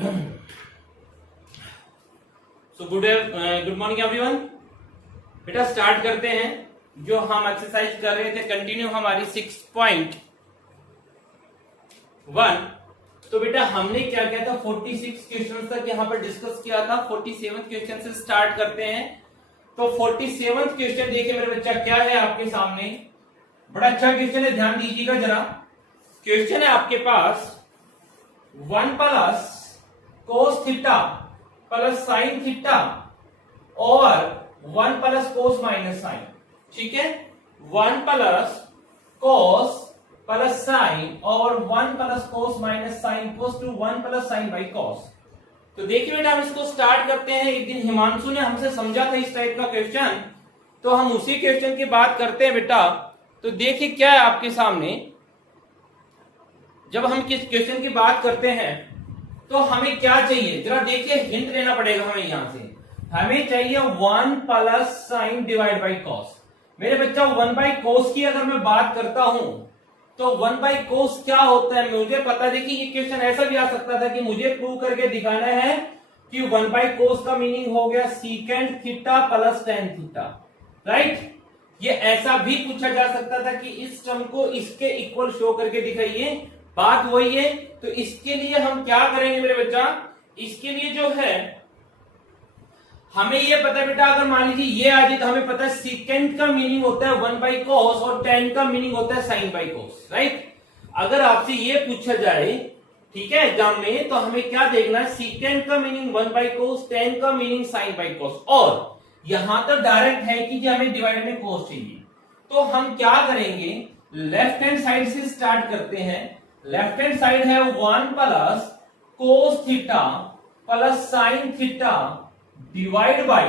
So good morning everyone. बेटा start करते हैं। जो हम एक्सरसाइज कर रहे थे कंटिन्यू हमारी 6.1। तो बेटा हमने क्या किया था, 46 क्वेश्चन तक यहाँ पर डिस्कस किया था। 47 क्वेश्चन से स्टार्ट करते हैं। तो 47 क्वेश्चन देखिए मेरे बच्चा क्या है आपके सामने, बड़ा अच्छा क्वेश्चन है, ध्यान दीजिएगा जरा। क्वेश्चन है आपके पास 1 plus cos theta plus sine theta और 1 प्लस कोस माइनस साइन। ठीक है, 1 प्लस कोस प्लस साइन और 1 plus cos minus sine equals to 1 plus sine by cos. तो देखिए बेटा हम इसको स्टार्ट करते हैं। एक दिन हिमांशु ने हमसे समझा था इस टाइप का क्वेश्चन, तो हम उसी क्वेश्चन की बात करते हैं बेटा। तो देखिए क्या है आपके सामने, जब हम किस क्वेश्चन की बात करते हैं तो हमें क्या चाहिए, जरा देखिए हिंट लेना पड़ेगा हमें। यहां से हमें चाहिए 1 plus sign divide by cos. मेरे बच्चा 1 बाई कोस की अगर मैं बात करता हूं तो 1 बाई कोस क्या होता है मुझे पता है। देखिए ये क्वेश्चन ऐसा भी आ सकता था कि मुझे प्रूव करके दिखाना है कि 1 बाई कोस का मीनिंग हो गया secant theta plus tan theta, right. ये ऐसा भी पूछा जा सकता था कि इस टर्म को इसके इक्वल शो करके दिखाइए, बात वही है। तो इसके लिए हम क्या करेंगे मेरे बच्चा, इसके लिए जो है हमें ये पता है बेटा, अगर मान लीजिए ये आ जाए तो हमें पता है सीकेंट का मीनिंग होता है 1 बाई कोस और टेन का मीनिंग होता है साइन बाई कोस, राइट। अगर आपसे ये पूछा जाए ठीक है एग्जाम में, तो हमें क्या देखना है, सीकेंट का मीनिंग 1 बाई कोस, टेन का मीनिंग साइन बाई कोस, और यहां तक डायरेक्ट है कि हमें डिवाइड में कोस चाहिए। तो हम क्या करेंगे, लेफ्ट हैंड साइड से स्टार्ट करते हैं। लेफ्ट हैंड साइड है 1 plus cos theta plus sine theta divide by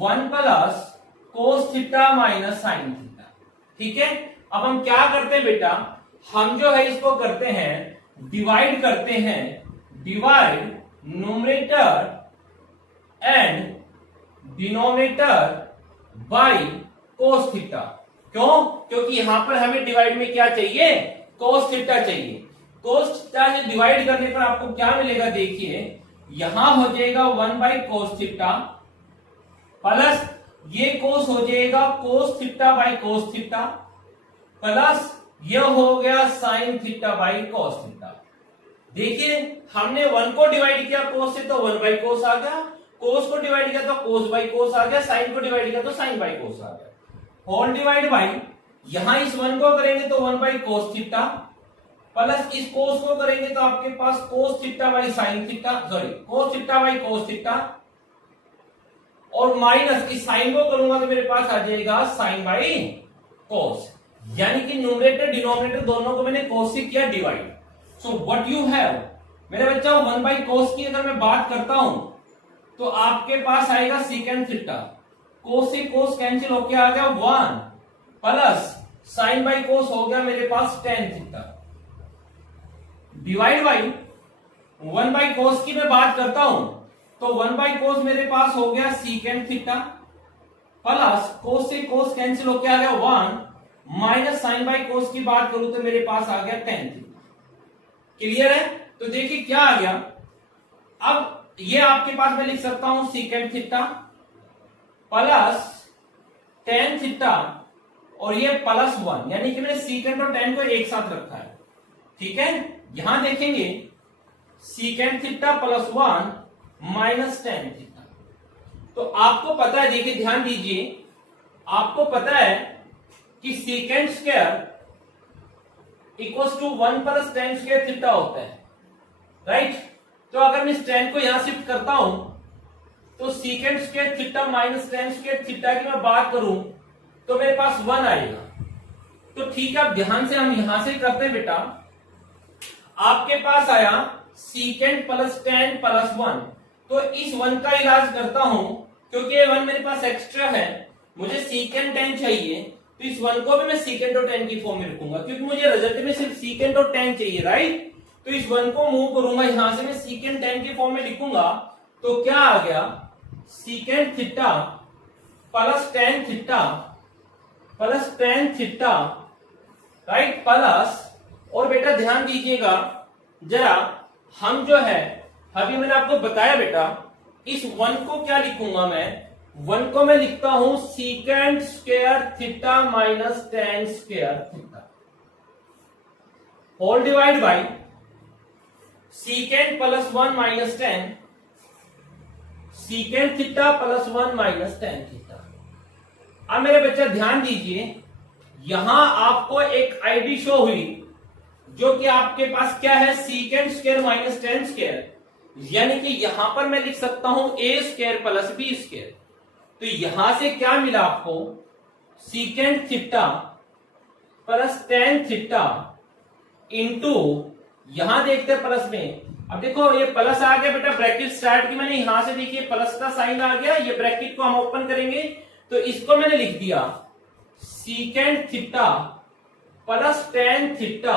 1 plus cos theta minus sine theta. ठीक है, अब हम क्या करते हैं बेटा, हम जो है इसको करते हैं डिवाइड करते हैं, divide numerator and denominator by cos theta. क्यों, क्योंकि यहां पर हमें डिवाइड में क्या चाहिए, कोस थीटा चाहिए। कोस थीटा से डिवाइड करने पर आपको क्या मिलेगा, देखिए यहां हो जाएगा 1 बाई कोस थीटा प्लस ये कोस हो जाएगा कोस theta by cos theta plus ये हो गया sine theta by cos theta. देखिए हमने 1 को डिवाइड किया कोस से तो 1 बाई कोस आ गया, कोस को डिवाइड किया तो कोस बाई कोस आ गया, साइन को डिवाइड किया तो साइन बाई कोस आ गया। होल डिवाइड बाई यहां इस 1 को करेंगे तो 1 बाई कोस थीटा प्लस इस कोस को करेंगे तो आपके पास cos theta by sine theta, sorry cos theta by cos theta, और माइनस इस साइन को करूंगा तो मेरे पास आ जाएगा साइन बाई कोस। यानी कि न्यूमरेटर डिनोमिनेटर दोनों को मैंने कोस से किया divide. So what you have मेरे बच्चा 1 बाई कोस की अगर मैं बात करता हूं तो आपके पास आएगा सीकेंट थीटा, कोस से कोस कैंसिल होकर आ गया 1 प्लस साइन बाई कोस हो गया मेरे पास tan theta divide by 1 by cos की मैं बात करता हूं तो 1 बाई कोस मेरे पास हो गया सीकेंट थीटा प्लस कोस से कोस कैंसिल होकर आ गया 1 माइनस साइन बाई कोस की बात करूं तो मेरे पास आ गया टेन थीटा। क्लियर है, तो देखिए क्या आ गया, अब ये आपके पास मैं लिख सकता हूं secant theta plus tan theta और ये प्लस 1, यानी कि मैंने सीकेंट और टेन को एक साथ रखा है। ठीक है, यहां देखेंगे secant theta plus 1 minus tan theta. तो आपको पता है, देखिए ध्यान दीजिए, आपको पता है कि secant square equals to 1 plus tan square theta होता है, राइट। तो अगर मैं इस टेन को यहां शिफ्ट करता हूं तो secant square theta minus tan square theta की मैं बात करूं तो मेरे पास 1 आएगा। तो ठीक है, ध्यान से हम यहां से करते हैं बेटा, आपके पास आया सीकेंट प्लस टेन प्लस 1, तो इस 1 का इलाज करता हूं क्योंकि ये 1 मेरे पास एक्स्ट्रा है, मुझे सीकेंट टेन चाहिए, तो इस 1 को भी मैं सीकेंट और टेन की फॉर्म में रखूंगा क्योंकि मुझे रिजल्ट में सिर्फ सीकेंट और टेन चाहिए, राइट। तो इस 1 को मूव करूंगा, यहां से मैं सीकेंट टेन की फॉर्म में लिखूंगा तो क्या आ गया, secant theta plus tan theta right plus, और बेटा ध्यान दीजिएगा जरा, हम जो है अभी मैंने आपको बताया बेटा, इस 1 को क्या लिखूंगा मैं, 1 को मैं लिखता हूं secant square theta minus tan square theta whole divide by secant plus 1 minus tan secant theta plus 1 minus tan theta. अब मेरे बच्चा ध्यान दीजिए, यहां आपको एक आईडी शो हुई जो कि आपके पास क्या है, secant square minus tan square, यानी कि यहां पर मैं लिख सकता हूं ए स्क्वायर प्लस बी स्क्वायर। तो यहां से क्या मिला आपको, secant theta plus tan theta into, यहां देखते हैं प्लस में, अब देखो ये प्लस आ गया बेटा, ब्रैकेट स्टार्ट की मैंने, यहां से देखिए प्लस का साइन आ गया, ये ब्रैकेट को हम ओपन करेंगे तो इसको मैंने लिख दिया secant theta plus tan theta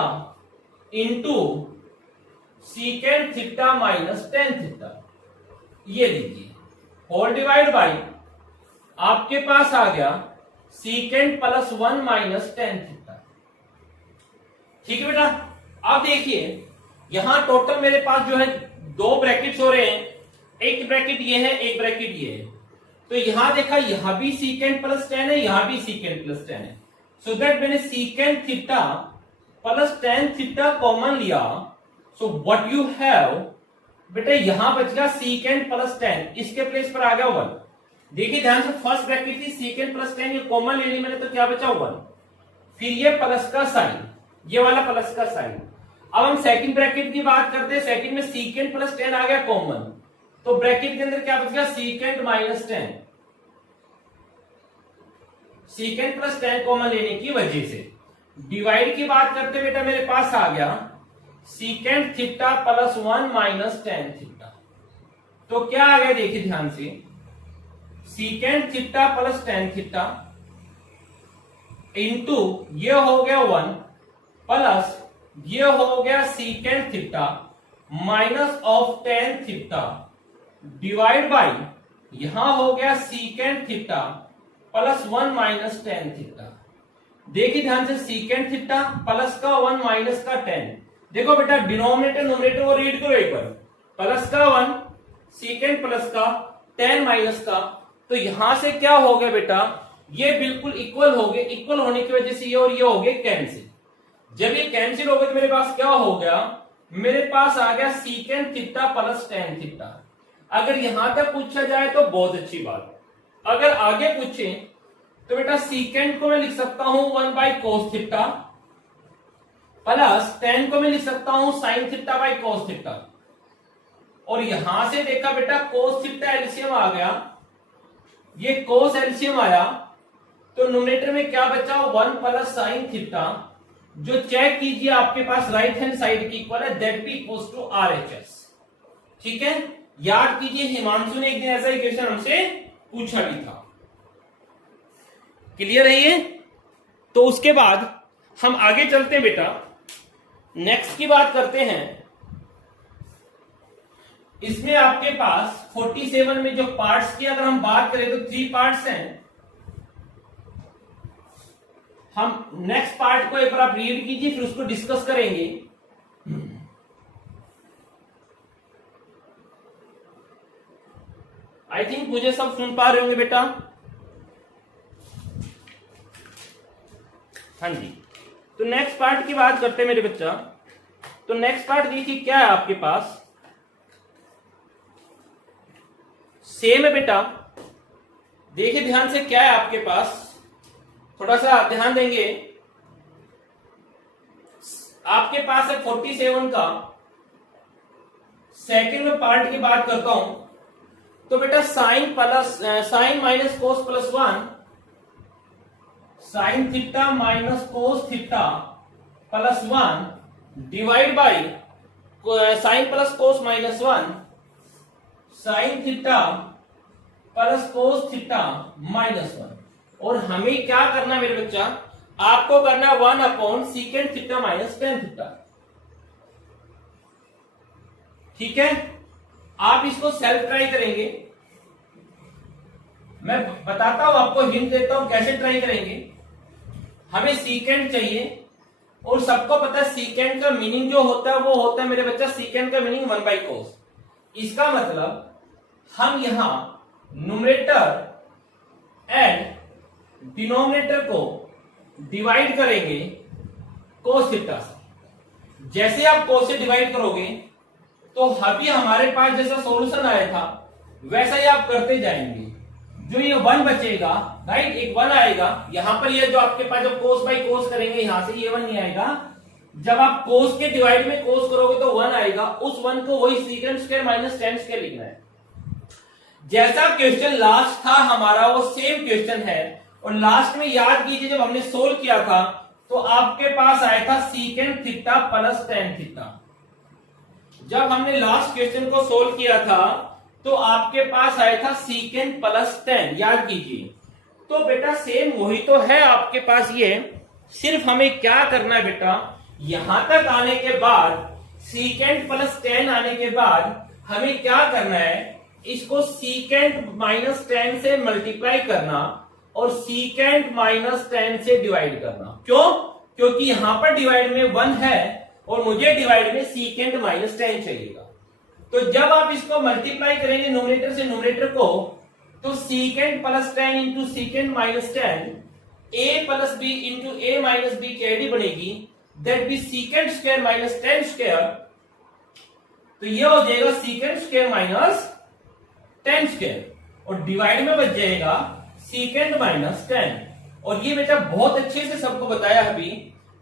into secant theta minus tan theta, ये लीजिए होल डिवाइड बाई आपके पास आ गया secant plus 1 minus tan theta. ठीक है बेटा। अब देखिए यहां टोटल मेरे पास जो है दो ब्रैकेट्स हो रहे हैं, एक ब्रैकेट ये है, एक ब्रैकेट ये है। तो यहां देखा, यहां भी सीकेंट प्लस टेन है, यहां भी सीकेंट प्लस टेन है, सो दैट मैंने secant theta plus tan theta common लिया। सो व्हाट यू हैव बेटा, यहां बच गया सीकेंट प्लस टेन, इसके प्लेस पर आ गया 1। देखिए ध्यान से, फर्स्ट ब्रैकेट थी सीकेंट प्लस टेन, ये कॉमन ले ली मैंने, तो क्या बचा 1, फिर ये प्लस का साइन, ये वाला प्लस का साइन। अब हम सेकंड ब्रैकेट की बात करते हैं, सेकंड में सीकेंट प्लस टेन आ गया कॉमन, तो ब्रैकेट के अंदर क्या बच गया, secant minus tan, secant plus ten common लेने की वजह से। डिवाइड की बात करते बेटा, मेरे पास आ गया secant theta plus 1 minus tan theta, तो क्या आ गया देखिए ध्यान से, secant theta plus tan theta into ये हो गया 1 प्लस ये हो गया secant theta minus of ten theta divide by यहां हो गया secant theta plus 1 minus tan theta. देखिए ध्यान से, सीकेंट थीटा प्लस का 1 माइनस का 10, देखो बेटा डिनोमिनेटर न्यूमरेटर वो रीड करो एक बार, प्लस का 1 सीकेंट प्लस का 10 माइनस का, तो यहां से क्या हो गया बेटा, ये बिल्कुल इक्वल हो गए, इक्वल होने की वजह से ये और ये हो गए कैंसिल। जब ये कैंसिल हो गए तो मेरे पास क्या हो गया, मेरे पास आ गया secant theta plus tan theta. अगर यहां तक पूछा जाए तो बहुत अच्छी बात, अगर आगे पूछे तो बेटा सीकेंट को मैं लिख सकता हूं 1 by cos theta plus ten को मैं लिख सकता हूं sign theta by cos theta, और यहां से देखा बेटा कोस थीटा एलसीएम आ गया, ये कोस एलसीएम आया, तो न्यूमरेटर में क्या बचा 1 प्लस साइन थीटा, जो चेक कीजिए आपके पास राइट हैंड साइड की इक्वल है, that be equals to RHS. ठीक है, याद कीजिए हिमांशु ने एक दिन ऐसा इक्वेशन हमसे पूछा भी था। क्लियर है ये? तो उसके बाद हम आगे चलते हैं बेटा, नेक्स्ट की बात करते हैं। इसमें आपके पास 47 में जो पार्ट्स की अगर हम बात करें तो 3 पार्ट्स हैं। हम नेक्स्ट पार्ट को एक बार आप रीड कीजिए, फिर उसको डिस्कस करेंगे। आई थिंक मुझे सब सुन पा रहे होंगे बेटा? हाँ जी। तो नेक्स्ट पार्ट की बात करते हैं मेरे बच्चा। तो नेक्स्ट पार्ट देखिए क्या है आपके पास, सेम है बेटा। देखिए ध्यान से क्या है आपके पास, थोड़ा सा ध्यान देंगे। आपके पास है 47 का सेकंड में पार्ट की बात करता हूं, तो बेटा sine minus cos plus 1, sine theta minus cos theta plus 1 divide by sine plus cos minus 1, sine theta plus cos theta minus 1। और हमें क्या करना है मेरे बच्चा, आपको करना 1 upon secant theta minus tan theta. ठीक है, आप इसको सेल्फ ट्राई करेंगे, मैं बताता हूं आपको, हिंट देता हूं कैसे ट्राई करेंगे। हमें सीकेंट चाहिए और सबको पता है सीकेंट का मीनिंग जो होता है वो होता है मेरे बच्चा, सीकेंट का मीनिंग 1 बाई कोस। इसका मतलब हम यहां न्यूमरेटर एंड डिनोमिनेटर को डिवाइड करेंगे cos थीटा से। जैसे आप cos से डिवाइड करोगे तो अभी हमारे पास जैसा सॉल्यूशन आया था वैसा ही आप करते जाएंगे। जो ये 1 बचेगा, राइट, एक 1 आएगा यहां पर। ये जो आपके पास जब cos बाई cos करेंगे यहां से ये 1 नहीं आएगा। जब आप cos के डिवाइड में cos करोगे तो 1 आएगा। उस 1 को वही secant square minus tan square लिखना है। जैसा क्वेश्चन लास्ट था हमारा वो सेम क्वेश्चन है। और लास्ट में याद कीजिए जब हमने सोल्व किया था तो आपके पास आया था secant theta plus tan theta. जब हमने लास्ट क्वेश्चन को सोल्व किया था तो आपके पास आया था सीकेंट प्लस टेन, याद कीजिए। तो बेटा सेम वही तो है आपके पास। ये सिर्फ हमें क्या करना है बेटा, यहां तक आने के बाद सीकेंट प्लस टेन आने के बाद हमें क्या करना है, इसको सीकेंट माइनस टेन से मल्टीप्लाई करना और सीकेंट माइनस टेन से डिवाइड करना। क्यों? क्योंकि यहां पर डिवाइड में 1 है और मुझे डिवाइड में सीकेंट माइनस टेन चाहिएगा। तो जब आप इसको मल्टीप्लाई करेंगे न्यूमरेटर से न्यूमरेटर को, तो secant plus tan into secant minus tan, A plus B into A minus B की आईडी बनेगी, that be secant square minus tan square. तो ये हो जाएगा secant square minus tan square और डिवाइड में बच जाएगा सीकेंट माइनस टेन। और ये बेटा बहुत अच्छे से सबको बताया अभी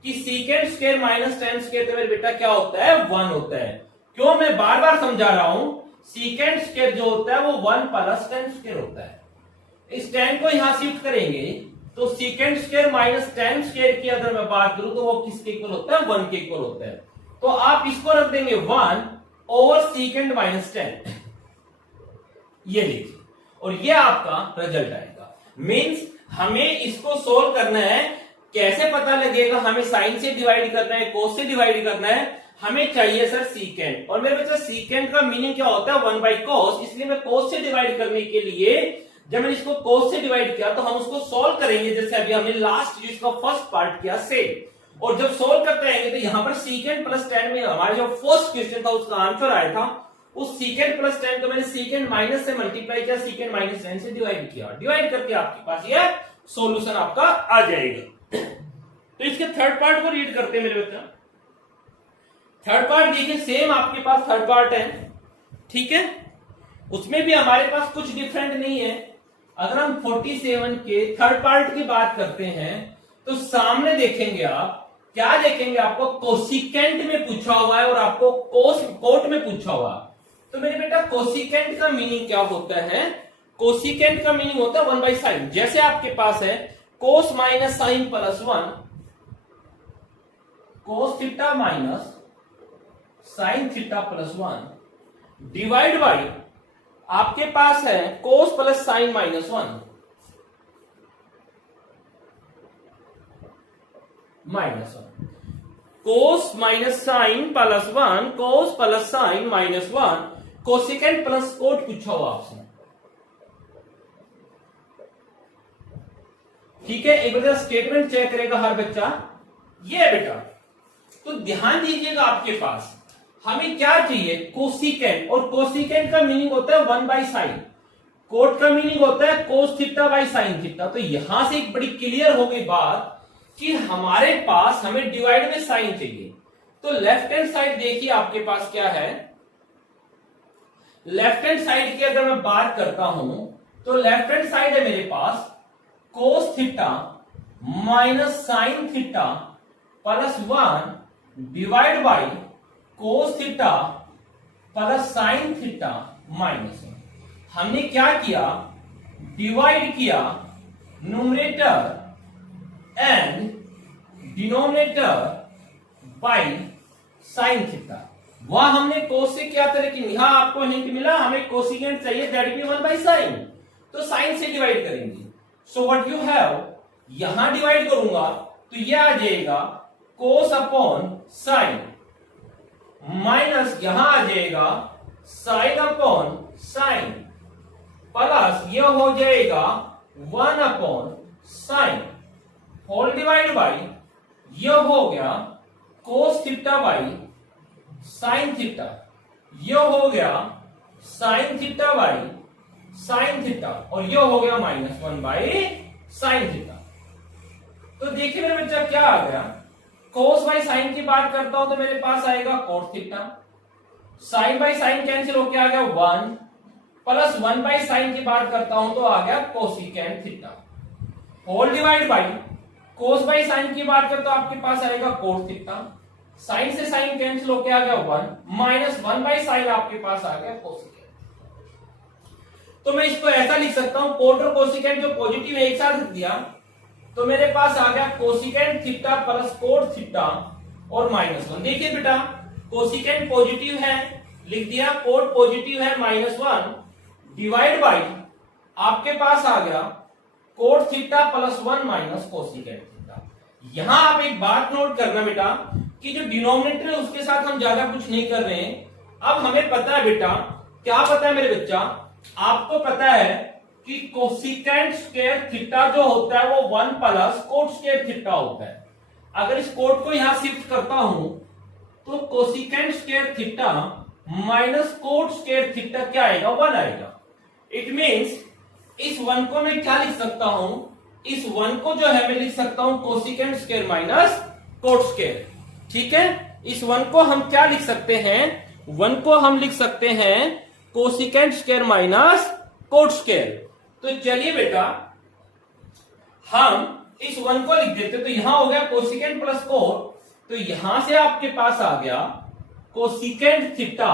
कि secant square minus tan square तो मेरे बेटा क्या होता है, 1 होता है। क्यों मैं बार बार समझा रहा हूं, सीकेंट स्क्वायर जो होता है वो 1 प्लस टेन स्क्वायर होता है। इस टेन को यहां शिफ्ट करेंगे तो secant square minus tan square की अगर मैं बात करूं तो वो किसके इक्वल होता है, 1 के इक्वल होता है। तो आप इसको रख देंगे 1 ओवर सीकेंट माइनस टेन, ये लीजिए, और ये आपका रिजल्ट आएगा। मींस हमें इसको सोल्व करना है। कैसे पता लगेगा, हमें साइन से डिवाइड करना है, कोस से डिवाइड करना है। हमें चाहिए सर सीकेंट, और मेरे बच्चा सीकेंट का मीनिंग क्या होता है, 1 बाई कोस। इसलिए मैं कोस से डिवाइड करने के लिए जब मैंने इसको कोस से डिवाइड किया तो हम उसको सोल्व करेंगे जैसे अभी हमने लास्ट जिसका फर्स्ट पार्ट किया सेम। और जब सोल्व करते रहेंगे तो यहां पर सीकेंट प्लस टेन में हमारा जो फर्स्ट क्वेश्चन था उसका आंसर आया था। उस सीकेंट प्लस टेन को मैंने सीकेंट माइनस से मल्टीप्लाई किया, सीकेंट माइनस टेन से डिवाइड किया। डिवाइड करके आपके पास ये सॉल्यूशन आपका आ जाएगा। तो इसके थर्ड पार्ट को रीड करते हैं मेरे बच्चा। थर्ड पार्ट देखिए, सेम आपके पास थर्ड पार्ट है, ठीक है। उसमें भी हमारे पास कुछ डिफरेंट नहीं है। अगर हम 47 के थर्ड पार्ट की बात करते हैं तो सामने देखेंगे आप, क्या देखेंगे, आपको कोसिकेंट में पूछा हुआ है और आपको कोट में पूछा हुआ। तो मेरे बेटा कोसिकेंट का मीनिंग क्या होता है, कोसिकेंट का मीनिंग होता है 1 बाई साइन। जैसे आपके पास है cos minus sine plus 1, cos theta minus sine theta plus 1 divide by आपके पास है cos plus sine minus 1 minus 1, cos minus sine plus 1, cos plus sine minus 1, cosecant plus cot पूछा हुआ आपसे, ठीक है। एक बार स्टेटमेंट चेक करेगा हर बच्चा, ये बेटा। तो ध्यान दीजिएगा, आपके पास हमें क्या चाहिए, कोसिकेंट, और कोसिकेंट का मीनिंग होता है 1 बाई साइन, कोट का मीनिंग होता है cos theta by sine theta. तो यहां से एक बड़ी क्लियर हो गई बात कि हमारे पास हमें डिवाइड में साइन चाहिए। तो लेफ्ट हैंड साइड देखिए आपके पास क्या है, लेफ्ट हैंड साइड की अगर मैं बात करता हूं तो लेफ्ट हैंड साइड है मेरे पास cos theta minus sine theta plus 1 divide by cos theta plus sine theta minus 1। हमने क्या किया, डिवाइड किया numerator and denominator by sine theta. वह हमने कोस से क्या था, लेकिन यहां आपको हिंट मिला, हमें कोसिकेंट चाहिए, दैट बी 1 बाई साइन। तो साइन से डिवाइड करेंगे। सो व्हाट यू हैव, यहां डिवाइड करूंगा तो यह आ जाएगा कोस अपॉन साइन, माइनस यहां आ जाएगा साइन अपॉन साइन, प्लस यह हो जाएगा 1 upon sine, whole divide by यह हो गया cos theta by sine theta, यह हो गया sine theta by sine theta, और ये हो गया -1 बाई साइन थीटा। तो देखिए मेरे बच्चा क्या आ गया, कोस बाई साइन की बात करता हूं तो मेरे पास आएगा cot theta, sine by sine cancel होके आ गया 1, प्लस 1 बाई साइन की बात करता हूं तो आ गया cosecant theta, whole divide by cos by sine की बात करता हूं आपके पास आएगा कोट थीटा, साइन से साइन कैंसिल होके आ गया 1, माइनस 1 बाई साइन आपके पास आ गया कोसिकेंट। तो मैं इसको ऐसा लिख सकता हूं, कोट और कोसिकेंट जो पॉजिटिव एक साथ रख दिया तो मेरे पास आ गया cosecant theta plus cot theta और -1। देखिए बेटा, कोसिकेंट पॉजिटिव है लिख दिया, कोट पॉजिटिव है -1, डिवाइड बाई आपके पास आ गया coat theta plus 1 minus cosecant theta. यहां आप एक बात नोट करना बेटा कि जो डिनोमिनेटर है उसके साथ हम ज्यादा कुछ नहीं कर रहे हैं। अब हमें पता है बेटा, क्या पता है मेरे बच्चा, आपको पता है कि कोसिकेंट स्क्वायर थीटा जो होता है वो 1 प्लस कोट स्क्वायर थीटा होता है। अगर इस कोट को यहां शिफ्ट करता हूं तो cosecant square theta minus cot square theta क्या आएगा, 1 आएगा। इट मींस इस 1 को मैं क्या लिख सकता हूं, इस 1 को जो है मैं लिख सकता हूं cosecant square minus cot square. ठीक है, इस 1 को हम क्या लिख सकते हैं, 1 को हम लिख सकते हैं cosecant square minus cot square. तो चलिए बेटा हम इस 1 को लिख देते, तो यहां हो गया कोसिकेंट प्लस कोट, तो यहां से आपके पास आ गया cosecant theta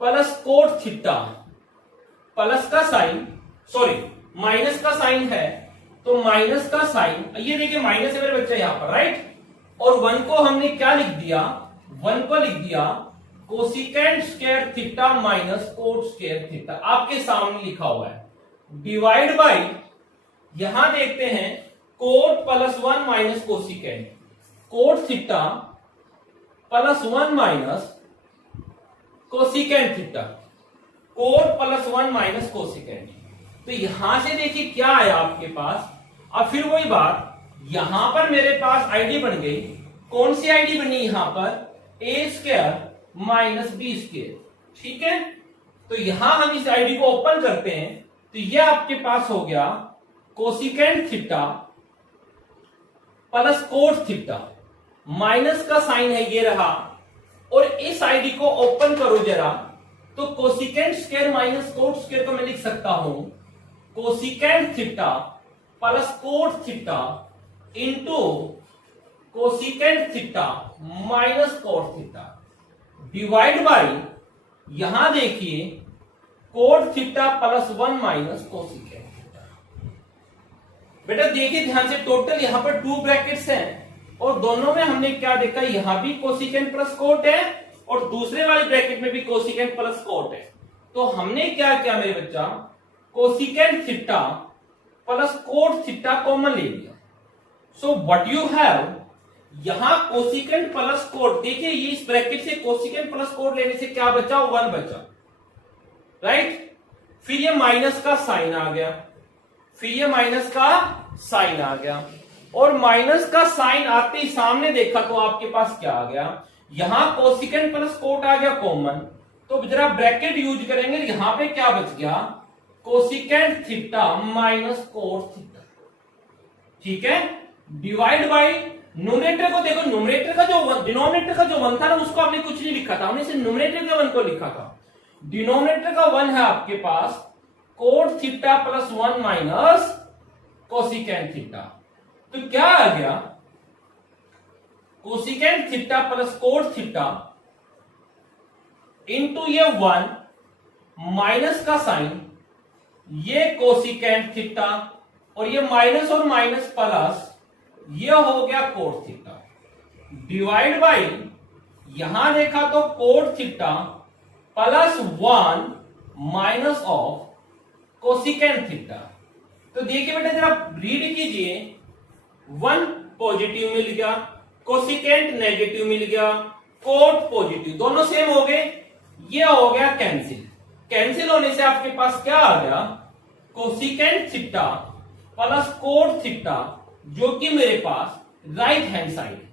plus cot theta, plus का साइन सॉरी माइनस का साइन है तो माइनस का साइन, ये देखिए माइनस है मेरे बच्चे यहां पर, राइट। और 1 को हमने क्या लिख दिया, 1 को लिख दिया cosecant square theta minus cot square theta, आपके सामने लिखा हुआ है, डिवाइड बाई यहां देखते हैं cot plus 1 minus cosecant, cot theta plus 1 minus cosecant theta, cot plus 1 minus cosecant. तो यहां से देखिए क्या आया आपके पास। अब फिर वही बात, यहां पर मेरे पास आईडी बन गई, कौन सी आईडी बनी यहां पर, ए स्क्वायर माइनस बी स्क्वायर। ठीक है, तो यहां हम इस आईडी को ओपन करते हैं तो यह आपके पास हो गया cosecant theta plus cot theta, minus का साइन है ये रहा, और इस आईडी को ओपन करो जरा तो cosecant square minus cot square को मैं लिख सकता हूं cosecant theta plus cot theta into cosecant theta minus cot theta, divide by यहां देखिए coat theta plus 1 minus cosecant theta. बेटा देखिए ध्यान से, टोटल यहां पर 2 ब्रैकेट्स हैं और दोनों में हमने क्या देखा, यहां भी कोसिकेंट प्लस कोट है और दूसरे वाले ब्रैकेट में भी कोसिकेंट प्लस कोट है। तो हमने क्या किया मेरे बच्चा, cosecant theta plus cot theta common ले लिया। सो व्हाट यू हैव, यहां कोसिकेंट प्लस कोट, देखिए ये इस ब्रैकेट से कोसिकेंट प्लस कोट लेने से क्या बचा, 1 बचा, राइट। फिर ये माइनस का साइन आ गया, फिर ये माइनस का साइन आ गया, और माइनस का साइन आते ही सामने देखा तो आपके पास क्या आ गया, यहां कोसिकेंट प्लस कोट आ गया कॉमन, तो जरा ब्रैकेट यूज करेंगे, यहां पे क्या बच गया, cosecant theta minus cot theta. ठीक है, डिवाइड बाई न्यूमरेटर को देखो, न्यूमरेटर का जो डिनोमिनेटर का जो 1 था ना उसको आपने कुछ नहीं लिखा था, हमने सिर्फ न्यूमरेटर के 1 को लिखा था। डिनोमिनेटर का 1 है आपके पास cot theta plus 1 minus cosecant theta, तो क्या आ गया, cosecant theta plus cot theta into ये 1 माइनस का साइन, ये कोसिकेंट थीटा, और ये माइनस और माइनस प्लस, ये हो गया कोट थीटा, डिवाइड बाई यहां देखा तो coat theta plus 1 minus of cosecant theta. तो देखिए बेटा जरा रीड कीजिए, 1 पॉजिटिव मिल गया, कोसिकेंट नेगेटिव मिल गया, कोट पॉजिटिव, दोनों सेम हो गए, ये हो गया कैंसिल। कैंसिल होने से आपके पास क्या आ गया, cosecant theta plus cot theta, जो कि मेरे पास राइट हैंड साइड है।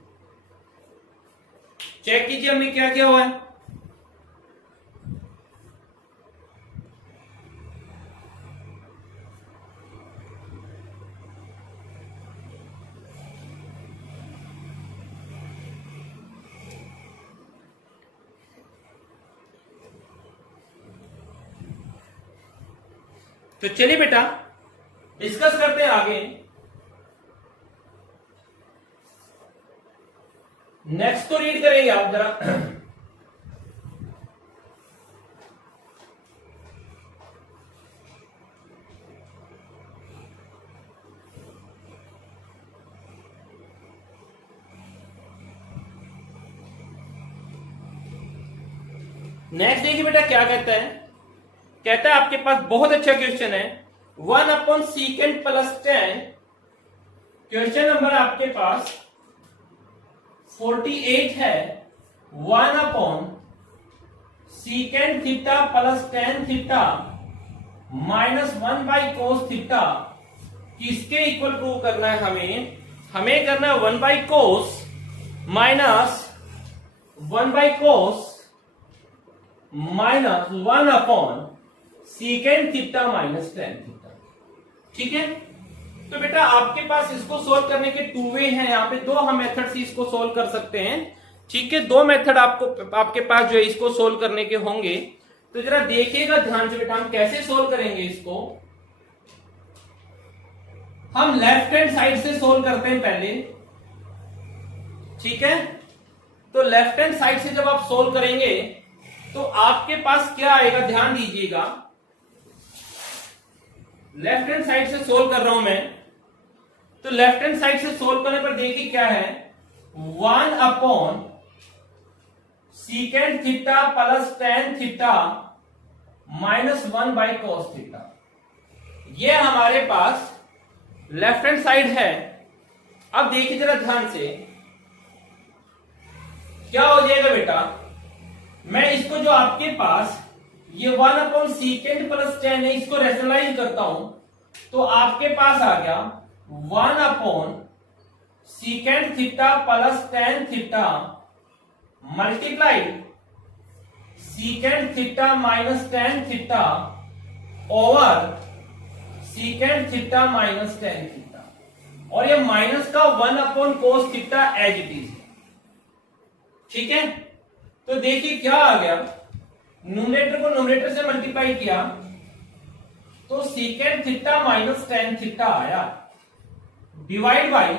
चेक कीजिए हमने क्या किया हुआ है, तो चलिए बेटा डिस्कस करते हैं आगे। नेक्स्ट तो रीड करेंगे आप जरा। नेक्स्ट देखिए बेटा क्या कहता है। कहता है आपके पास बहुत अच्छा क्वेश्चन है, 1/secant प्लस 10। क्वेश्चन नंबर आपके पास 48 है। 1/secant theta plus 10 theta minus 1/cos theta किसके इक्वल प्रूव करना है हमें करना है 1/cos minus 1/cos minus 1/secant theta minus 10 theta. ठीक है, तो बेटा आपके पास इसको सोल्व करने के 2 वे हैं। यहाँ पे 2 हम मेथड से इसको सोल्व कर सकते हैं। ठीक है, 2 मेथड आपके पास जो है इसको सोल्व करने के होंगे। तो जरा देखिएगा ध्यान से बेटा, हम कैसे सोल्व करेंगे इसको। हम लेफ्ट हैंड साइड से सोल्व करते हैं पहले। ठीक है, तो लेफ्ट हैंड साइड से जब आप सोल्व करेंगे तो आपके पास क्या आएगा, ध्यान दीजिएगा। लेफ्ट हैंड साइड से सोल्व कर रहा हूं मैं, तो लेफ्ट हैंड साइड से सोल्व करने पर देखिए क्या है, 1/secant theta plus 10 theta minus 1/cos theta. ये हमारे पास लेफ्ट हैंड साइड है। अब देखिए जरा ध्यान से क्या हो जाएगा बेटा। मैं इसको जो आपके पास ये 1/secant प्लस 10 है इसको रैशनलाइज करता हूं तो आपके पास आ गया 1/secant theta plus 10 theta multiply secant theta minus 10 theta over secant theta minus 10 theta, और ये माइनस का 1/cos theta as it is. ठीक है, तो देखिए क्या आ गया, न्यूमरेटर को न्यूमरेटर से मल्टीप्लाई किया तो secant थीटा माइनस 10 थीटा आया, डिवाइड बाई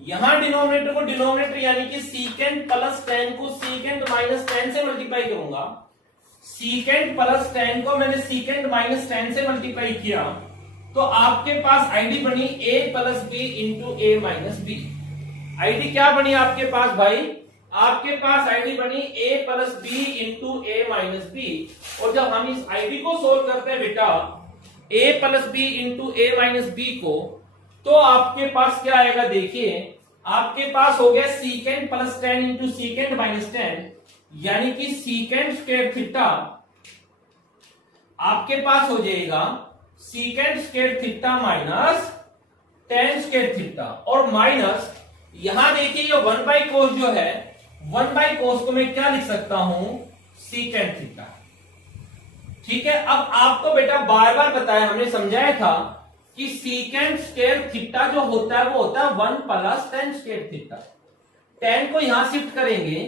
यहां डिनोमिनेटर को डिनोमिनेटर यानी कि secant प्लस 10 को secant माइनस 10 से मल्टीप्लाई करूंगा। secant प्लस 10 को मैंने secant माइनस 10 से मल्टीप्लाई किया तो आपके पास आईडी बनी a plus B into A minus B. ID क्या बनी आपके पास भाई, आपके पास आईडी बनी a plus B into A minus B. और जब हम इस आईडी को सोल्व करते हैं बेटा a plus B into A minus B को, तो आपके पास क्या आएगा, देखिए आपके पास हो गया secant plus 10 into secant minus 10 यानी कि secant स्क्वायर थीटा आपके पास हो जाएगा secant square theta minus 10 square theta, और माइनस यहां देखिए ये 1/cos जो है 1/cos को मैं क्या लिख सकता हूं, secant थीटा। ठीक है, अब आपको बेटा बार बार बताया, हमने समझाया था कि secant स्क्वायर थीटा जो होता है वो होता है 1 प्लस 10 स्क्वायर थीटा। 10 को यहां शिफ्ट करेंगे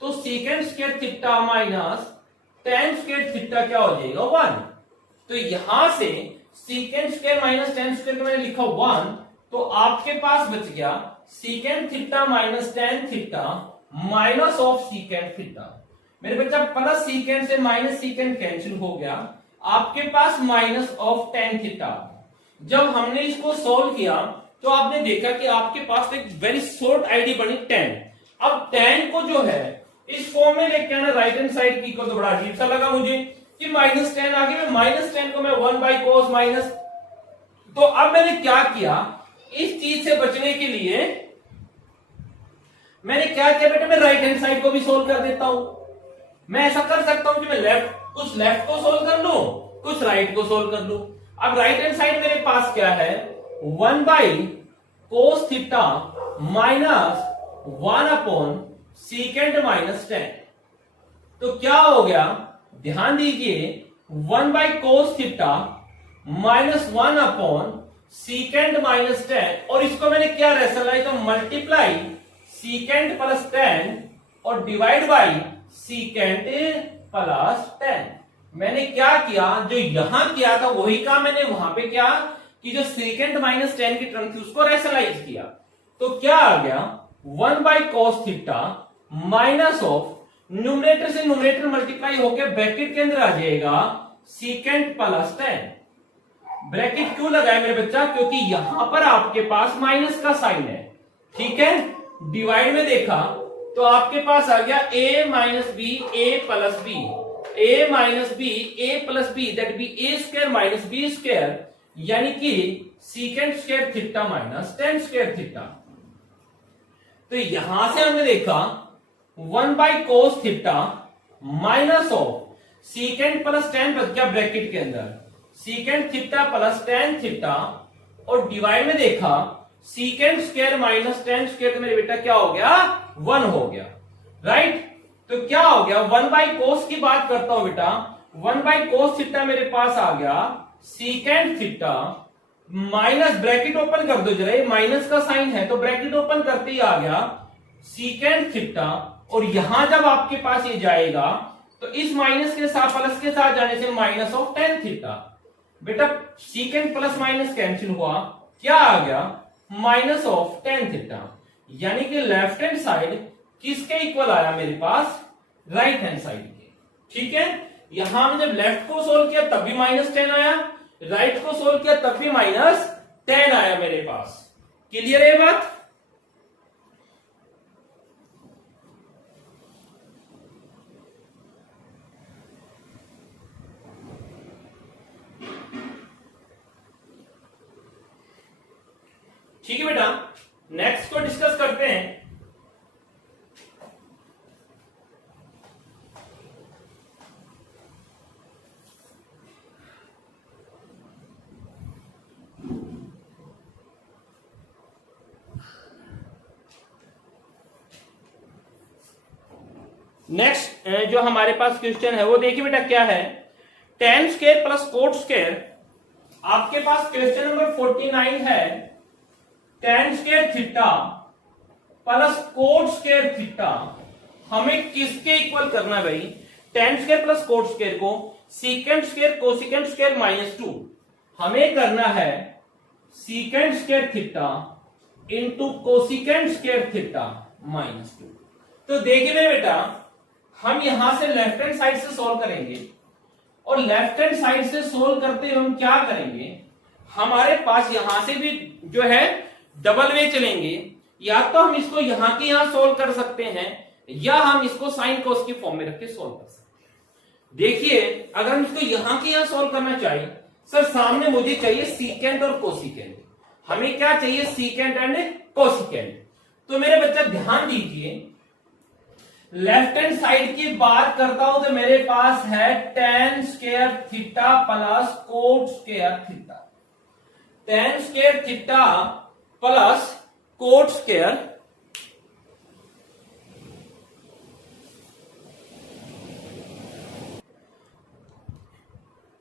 तो secant square theta minus 10 square theta क्या हो जाएगा, 1। तो यहां से secant स्क्वायर माइनस 10 स्क्वायर को मैंने लिखा 1, तो आपके पास बच गया secant theta minus 10 theta minus of secant theta. मेरे बच्चा प्लस secant से माइनस secant कैंसिल हो गया, आपके पास माइनस ऑफ 10 थीटा। जब हमने इसको सोल्व किया तो आपने देखा कि आपके पास एक वेरी शॉर्ट आईडी बनी 10। अब 10 को जो है इस फॉर्म में लेके आना राइट हैंड साइड की को, तो बड़ा अजीब सा लगा मुझे कि माइनस 10 आगे में माइनस 10 को मैं 1/cos माइनस, तो अब मैंने क्या किया, इस चीज से बचने के लिए मैंने क्या किया बेटा, मैं राइट हैंड साइड को भी सोल्व कर देता हूं। मैं ऐसा कर सकता हूं कि मैं कुछ लेफ्ट को सोल्व कर लूं, कुछ राइट को सोल्व कर लूं। अब राइट हैंड साइड मेरे पास क्या है, 1/cos theta minus 1/secant minus 10। तो क्या हो गया, ध्यान दीजिए 1/cos theta minus 1/secant minus 10, और इसको मैंने क्या रैशनलाइज, तो मल्टीप्लाई secant प्लस 10 और डिवाइड बाई secant प्लस 10। मैंने क्या किया, जो यहां किया था वही काम मैंने वहां पे किया कि जो सेकेंड माइनस टेन की टर्म थी उसको रैशनलाइज किया। तो क्या आ गया 1/cos theta minus of numerator से न्यूमरेटर मल्टीप्लाई होकर ब्रैकेट के अंदर आ जाएगा सेकेंड प्लस टेन। ब्रैकेट क्यों लगाया मेरे बच्चा, क्योंकि यहां पर आपके पास माइनस का साइन है, ठीक है। डिवाइड में देखा तो आपके पास आ गया a minus B A plus B, a minus B A plus B, that B A square minus B square, यानी कि secant square theta minus tan square theta. तो यहां से हमने देखा 1/cos theta minus of secant plus tan बच गया bracket के अंदर secant theta plus tan theta, और डिवाइड में देखा secant square minus tan square, तो मेरे बेटा क्या हो गया 1 हो गया, राइट। तो क्या हो गया 1/cos की बात करता हूं बेटा, 1/cos थीटा मेरे पास आ गया secant theta minus, bracket open कर दो जरा, ये माइनस का साइन है तो ब्रैकेट ओपन करते ही आ गया सीकेंड थीटा, और यहां जब आपके पास ये जाएगा तो इस माइनस के साथ प्लस के साथ जाने से माइनस ऑफ टेन थीटा। बेटा सीकेंड प्लस माइनस कैंसिल हुआ, क्या आ गया माइनस ऑफ टेन थीटा, यानी कि लेफ्ट हैंड साइड किसके इक्वल आया मेरे पास, राइट हैंड साइड के, ठीक है। यहां में जब लेफ्ट को सोल्व किया तब भी माइनस टेन आया, राइट को सोल्व किया तब भी माइनस टेन आया मेरे पास। क्लियर है ये बात? ठीक है बेटा, नेक्स्ट को डिस्कस करते हैं। नेक्स्ट जो हमारे पास क्वेश्चन है वो देखिए बेटा क्या है, tan square plus cot square. आपके पास क्वेश्चन नंबर 49 है, tan square theta plus cot square theta हमें किसके इक्वल करना है भाई, tan square plus cot square को secant square cosecant square minus 2 हमें करना है secant square theta into cosecant square theta minus 2। तो देखिए मेरे बेटा, हम यहां से लेफ्ट हैंड साइड से सॉल्व करेंगे, और लेफ्ट हैंड साइड से सॉल्व करते हुए हम क्या करेंगे, हमारे पास यहां से भी जो है डबल वे चलेंगे, या तो हम इसको यहां के यहां सॉल्व कर सकते हैं, या हम इसको साइन कोस की फॉर्म में रख के सॉल्व कर सकते हैं। देखिए अगर हम इसको यहां के यहां सॉल्व करना चाहिए, सर सामने मुझे चाहिए सीकेंड और कोसिकेंड, हमें क्या चाहिए सीकेंड एंड कोसिकेंड। तो मेरे बच्चा ध्यान दीजिए, लेफ्ट हैंड साइड की बात करता हूं तो मेरे पास है tan square theta plus cot square theta, ten square theta plus cot square,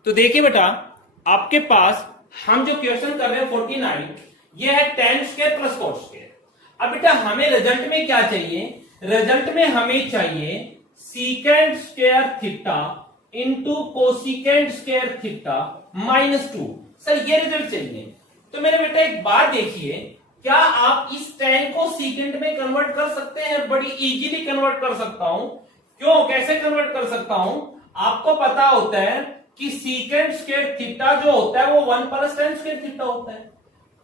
तो देखिए बेटा आपके पास हम जो क्वेश्चन कर रहे हैं 49, ये है tan square plus cot square. अब बेटा हमें रिजल्ट में क्या चाहिए, रिजल्ट में हमें चाहिए सीकेंड square theta into cosecant square theta minus 2। Sir ये रिजल्ट चाहिए। तो मेरे बेटा एक बात देखिए, क्या आप इस टेन को सीकेंड में कन्वर्ट कर सकते हैं? बड़ी इजीली कन्वर्ट कर सकता हूं। क्यों, कैसे कन्वर्ट कर सकता हूं? आपको पता होता है कि सीकेंड स्क्वायर थीटा जो होता है वो 1 प्लस टेन स्क्वायर थीटा होता है।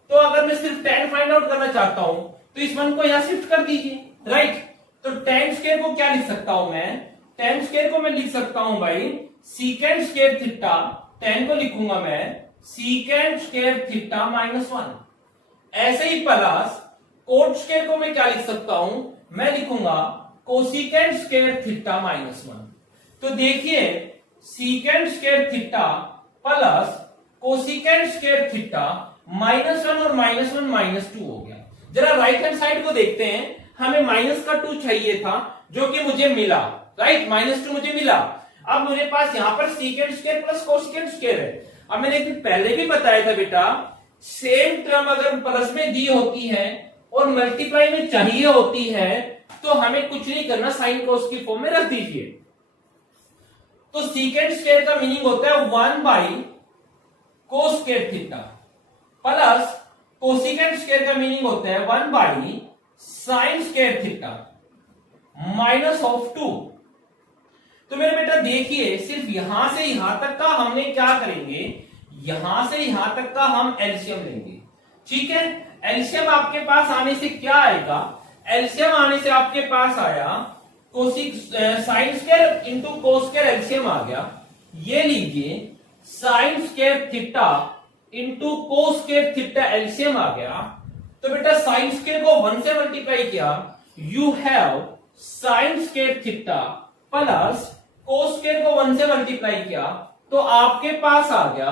तो अगर मैं सिर्फ टेन फाइंड आउट करना चाहता हूं तो इस 1 को यहां शिफ्ट कर दीजिए, राइट। तो टेन स्क्वायर को क्या लिख सकता हूं मैं, टेन स्क्वायर को मैं लिख सकता हूं भाई सीकेंड स्क्वायर थीटा, टेन को लिखूंगा मैं सीकेंड स्क्वायर थीटा माइनस 1। ऐसे ही प्लस कोट स्क्वायर को मैं क्या लिख सकता हूं, मैं लिखूंगा कोसिकेंड स्क्वायर थीटा माइनस 1। तो देखिए सीकेंड square theta plus cosecant square theta minus 1 और माइनस 1 माइनस 2 हो गया। जरा राइट हैंड साइड को देखते हैं, हमें माइनस का 2 चाहिए था जो कि मुझे मिला, राइट, माइनस 2 मुझे मिला। अब मेरे पास यहां पर secant square plus cosecant square है। अब मैंने एक दिन पहले भी बताया था बेटा, सेम टर्म अगर प्लस में दी होती है और मल्टीप्लाई में चाहिए होती है तो हमें कुछ नहीं करना, साइन कोस की फॉर्म में रख दीजिए। तो सीकेंट स्क्वायर का मीनिंग होता है 1 by cos square theta plus cosecant square का मीनिंग होता है 1 by sine square theta minus of 2। तो मेरे बेटा देखिए, सिर्फ यहां से यहां तक का हमने क्या करेंगे, यहां से यहां तक का हम एलसीएम लेंगे। ठीक है, एलसीएम आपके पास आने से क्या आएगा, एलसीएम आने से आपके पास आया cosec sine square into cos square, LCM आ गया। ये लीजिए sine square theta into cos square theta, LCM आ गया। तो बेटा साइन स्क्वायर को 1 से मल्टीप्लाई किया, you have sign square theta plus cos square को 1 से मल्टीप्लाई किया तो आपके पास आ गया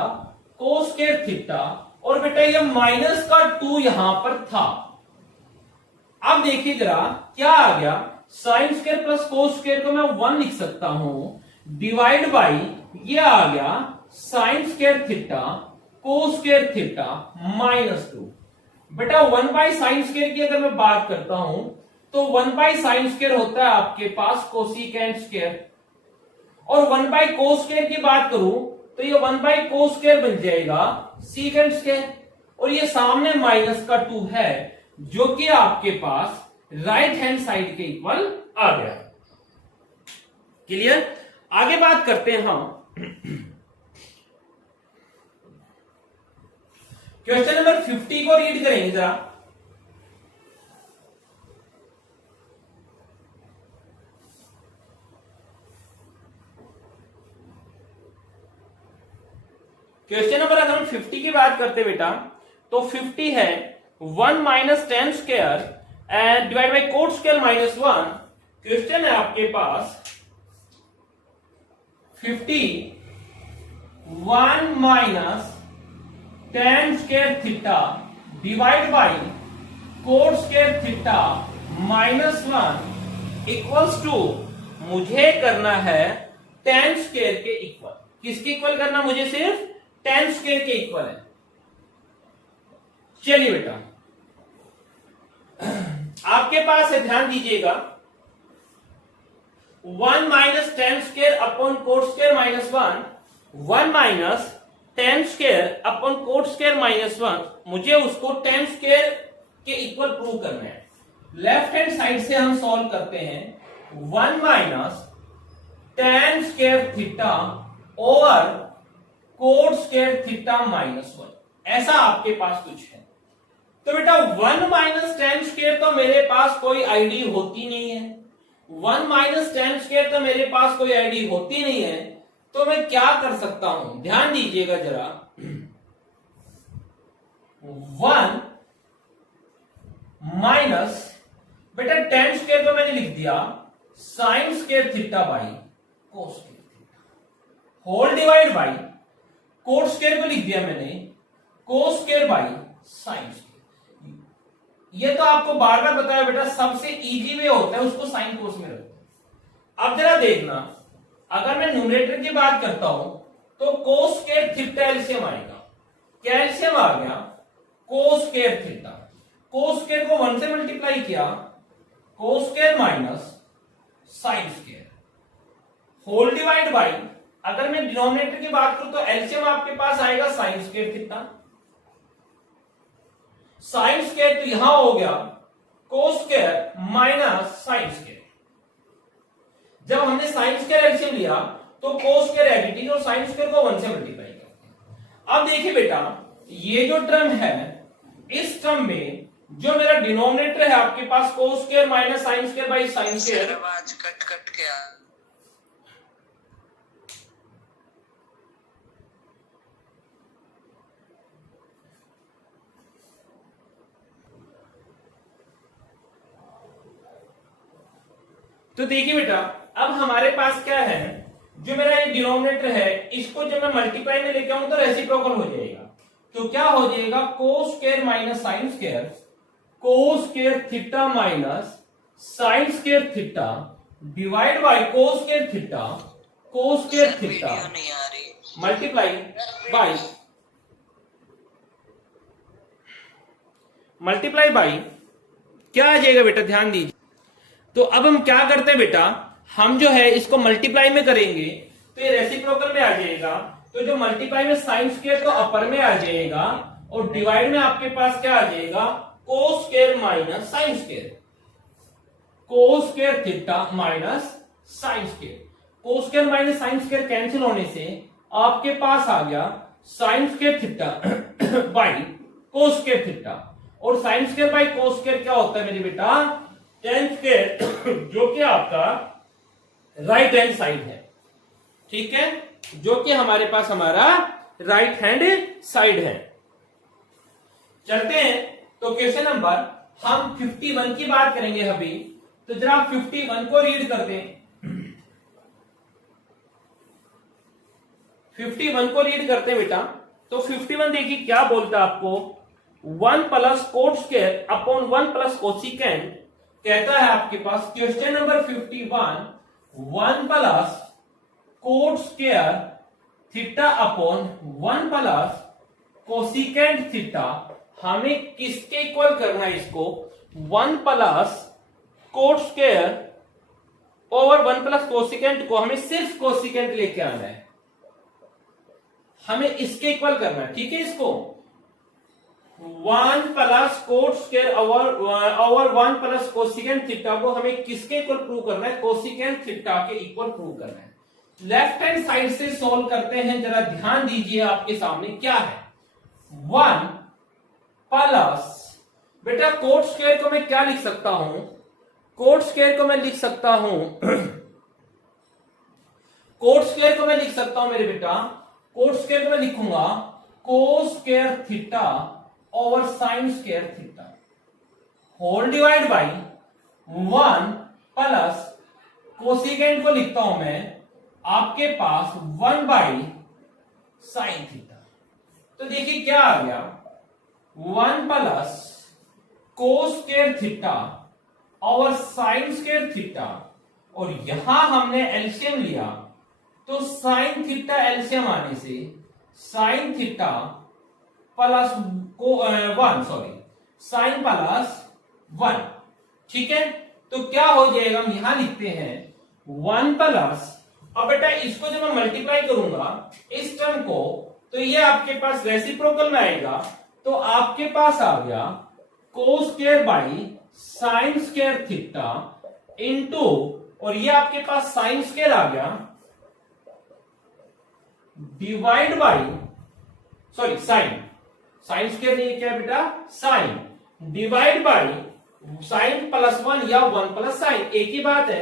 कोस स्क्वायर थीटा, और बेटा ये माइनस का 2 यहां पर था। अब देखिए जरा क्या आ गया, sine square plus cos square को मैं 1 लिख सकता हूं, डिवाइड बाई ये आ गया sine square theta cos square theta minus 2। बेटा 1 बाई साइन स्क्वायर की अगर मैं बात करता हूं तो 1 बाई साइन स्क्वायर होता है आपके पास कोसिकेंट स्क्वायर, और 1 बाई कोस स्क्वायर की बात करूं तो ये 1 बाई कोस स्क्वायर बन जाएगा सीकेंट स्क्वायर, और ये सामने माइनस का 2 है जो कि आपके पास राइट हैंड साइड के इक्वल आ गया। क्लियर? आगे बात करते हैं हम क्वेश्चन नंबर 50 को रीड करेंगे जरा। क्वेश्चन नंबर अगर हम 50 की बात करते बेटा तो 50 है 1 minus tan square and divide by cot square minus 1। Question है आपके पास 50 1 minus tan square theta divide by cot square theta minus 1 equals to, मुझे करना है टेन स्क्वायर के इक्वल। किसके इक्वल करना, मुझे सिर्फ टेन स्क्वायर के इक्वल है। चलिए बेटा आपके पास है, ध्यान दीजिएगा, 1 minus tan square upon coat square minus 1, 1 minus tan square upon coat square minus 1, मुझे उसको टेन स्क्वायर के इक्वल प्रूव करना है। लेफ्ट हैंड साइड से हम सॉल्व करते हैं, 1 minus tan square theta over coat square theta minus 1, ऐसा आपके पास कुछ है। तो बेटा 1 माइनस टेन स्क्वायर तो मेरे पास कोई आईडी होती नहीं है, 1 माइनस टेन स्क्वायर तो मेरे पास कोई आईडी होती नहीं है, तो मैं क्या कर सकता हूं, ध्यान दीजिएगा जरा, 1 माइनस बेटा टेन स्क्वायर तो मैंने लिख दिया sine square theta by cos square theta whole divide by cot square को लिख दिया मैंने cos square by sine square. ये तो आपको बार बार बताया बेटा, सबसे इजी वे होता है उसको साइन कोस में रखो। अब जरा देखना, अगर मैं न्यूमरेटर की बात करता हूं तो कोस स्क्वायर थीटा एलसीएम आएगा, क्या एलसीएम आ गया cos square theta, cos square को 1 से मल्टीप्लाई किया, cos square minus sine square whole divide by, अगर मैं डिनोमिनेटर की बात करूं तो एलसीएम आपके पास आएगा sign square theta, sine square तो यहां हो गया cos square minus sine square. जब हमने साइन स्क्वायर एलसीएम लिया तो कोस स्क्वायर एडिटिव और साइन स्क्वायर को 1 से मल्टीप्लाई करते हैं। अब देखिए बेटा ये जो टर्म है, इस टर्म में जो मेरा डिनोमिनेटर है आपके पास cos square minus sine square by sine square, आवाज कट कट के आ। तो देखिए बेटा अब हमारे पास क्या है, जो मेरा ये डिनोमिनेटर है इसको जब मैं मल्टीप्लाई में लेके आऊं तो रेसिप्रोकल हो जाएगा। तो क्या हो जाएगा cos square minus sine square, cos square theta minus sine square theta divide by cos square theta cos square theta multiply by क्या आ जाएगा बेटा, ध्यान दीजिए। तो अब हम क्या करते हैं बेटा, हम जो है इसको मल्टीप्लाई में करेंगे तो ये रेसिप्रोकल में आ जाएगा। तो जो मल्टीप्लाई में साइन स्क्वायर तो अपर में आ जाएगा और डिवाइड में आपके पास क्या आ जाएगा, cos square minus sine square, cos square theta minus sine square. Cos square minus sine square cancel होने से आपके पास आ गया sine square theta by cos square theta, और sine square by cos square क्या होता है मेरे बेटा, टेन स्क्वायर, जो कि आपका राइट हैंड साइड है। ठीक है, जो कि हमारे पास हमारा राइट हैंड साइड है। चलते हैं तो क्वेश्चन नंबर हम 51 की बात करेंगे अभी। तो जरा आप 51 को रीड कर दें। 51 को रीड करते हैं बेटा। तो 51 देखिए क्या बोलता है आपको, 1 plus cot square upon 1 plus cosecant कहता है आपके पास question number 51, 1 plus cot square theta upon 1 plus cosecant theta, हमें किसके इक्वल करना है इसको, 1 plus cot square over 1 plus cosecant को हमें सिर्फ कोसिकेंट लेके आना है, हमें इसके इक्वल करना है। ठीक है, इसको 1 plus cot square over 1 plus cosecant theta को हमें किसके इक्वल प्रूव करना है, कोसिकेंट थीटा के इक्वल प्रूव करना है। लेफ्ट हैंड साइड से सॉल्व करते हैं, जरा ध्यान दीजिए आपके सामने क्या है, 1 प्लस, बेटा कोट स्क्वायर को मैं क्या लिख सकता हूं, कोट स्क्वायर को मैं लिख सकता हूं कोट स्क्वायर को मैं लिख सकता हूं मेरे बेटा, कोट स्क्वायर को मैं लिखूंगा cos square theta over sine square theta whole divide by 1 plus cosecant को लिखता हूं मैं आपके पास 1 बाई साइन थीटा। तो देखिए क्या आ गया, 1 प्लस कोस स्क्वायर थीटा और साइन स्क्वायर थीटा, और यहां हमने एलसीएम लिया तो साइन थीटा एलसीएम आने से साइन थीटा प्लस को 1, सॉरी साइन प्लस 1। ठीक है, तो क्या हो जाएगा, हम यहां लिखते हैं 1 प्लस, अब बेटा इसको जब मैं मल्टीप्लाई करूंगा इस टर्म को, तो ये आपके पास रेसिप्रोकल में आएगा, तो आपके पास आ गया cos square by sine square theta into, और ये आपके पास साइन स्क्वायर आ गया divide by, sorry sine square नहीं क्या बेटा, sine divide by sine plus 1 या 1 प्लस साइन, एक ही बात है,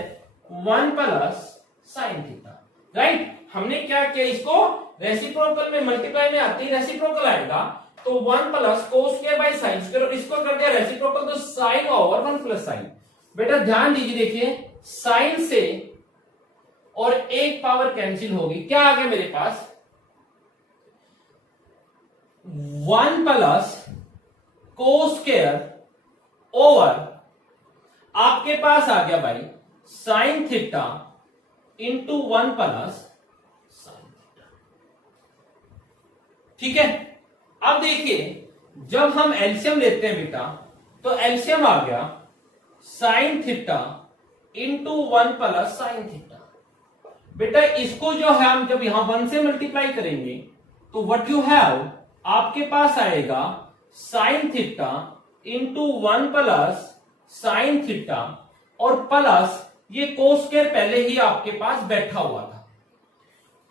1 प्लस साइन थीटा। राइट, हमने क्या किया, इसको रेसिप्रोकल में मल्टीप्लाई में आते ही रेसिप्रोकल आएगा, तो 1 plus cos square by sine square, और इसको कर दिया रेसिप्रोकल तो साइन ओवर 1 प्लस साइन। बेटा ध्यान दीजिए, देखिए साइन से और एक पावर कैंसिल होगी, क्या आ गया मेरे पास, 1 प्लस कोस स्क्वायर ओवर आपके पास आ गया भाई sign theta into 1 plus sine theta. ठीक है, अब देखिए जब हम एलसीएम लेते हैं बेटा, तो एलसीएम आ गया sine theta into 1 plus sine theta. बेटा इसको जो है हम जब यहां 1 से मल्टीप्लाई करेंगे तो व्हाट यू हैव, आपके पास आएगा sign theta into 1 plus sine theta, और प्लस ये कोस स्क्वायर पहले ही आपके पास बैठा हुआ था।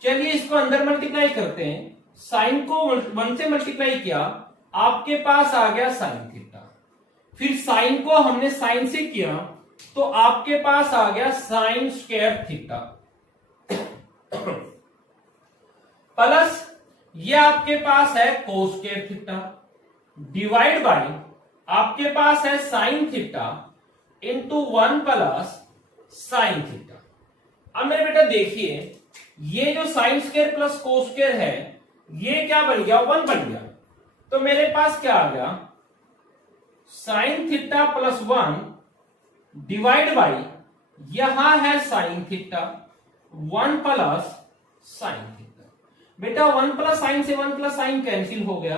चलिए इसको अंदर मल्टीप्लाई करते हैं, साइन को 1 से मल्टीप्लाई किया, आपके पास आ गया साइन थीटा, फिर साइन को हमने साइन से किया तो आपके पास आ गया साइन स्क्वायर थीटा, प्लस ये आपके पास है कोस स्क्वायर थीटा डिवाइड बाय आपके पास है sign theta into 1 plus sine theta. अब मेरे बेटा देखिए ये जो sine square plus cos square है ये क्या बन गया, 1 बन गया, तो मेरे पास क्या आ गया sine theta plus 1 divide by यहां है sine theta 1 plus sine theta. बेटा 1 प्लस साइन से 1 प्लस साइन कैंसिल हो गया,